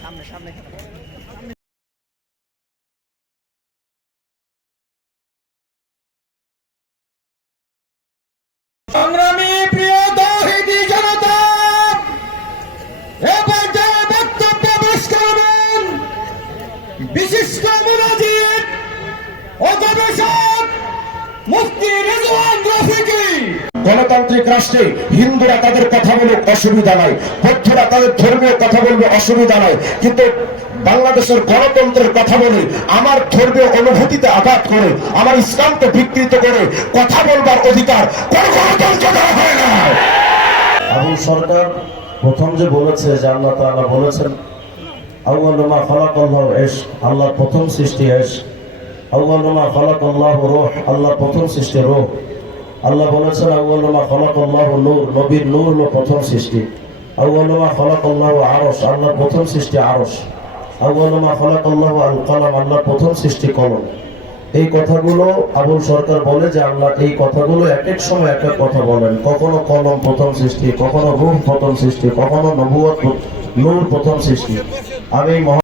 সামনে সামনে সংগ্রামী প্রিয় তৌহিদি জনতা, এবার যে বক্তব্য পেশ করবেন বিশিষ্ট মুনাজির ও গবেষক মুফতি রিজওয়ান রফিকি। গণতান্ত্রিক রাষ্ট্রে হিন্দুরা তাদের কথা বলুক, অসুবিধা নাই, বৌদ্ধরা তাদের ধর্মীয় কথা বলবে, অসুবিধা নাই, কিন্তু বাংলাদেশের গণতন্ত্রের কথা বলে, আমার ধর্মীয় অনুভূতিতে আঘাত করে, আমার ইসলামকে বিকৃত করে কথা বলবার অধিকার কোন গণতন্ত্র দেওয়া হয় না। আবুল সরকার প্রথম যে বলেছে যে আল্লাহ তাআলা বলেছেন আউয়ালু মা খালাকাল্লাহু ইশক, আল্লাহর প্রথম সৃষ্টি ইশক। আউয়ালু মা খালাকাল্লাহু রূহ, আল্লাহর প্রথম সৃষ্টি রূহ। আল্লাহ বলেছেন আউয়ালু মা খালাকাল্লাহু নূর, নবীর নূর হলো প্রথম সৃষ্টি। আউয়ালু মা খালাকাল্লাহু আরশ, আল্লাহর প্রথম সৃষ্টি আরশ। আউয়ালু মা খালাকাল্লাহু আল কলম, আল্লাহর প্রথম সৃষ্টি কলম। এই কথাগুলো আবুল সরকার বলে যে আল্লাহ এই কথাগুলো এক এক সময় এক এক কথা বলেন। কখনো কলম প্রথম সৃষ্টি, কখনো রূহ প্রথম সৃষ্টি, কখনো নবুয়ত নূর প্রথম সৃষ্টি। আমি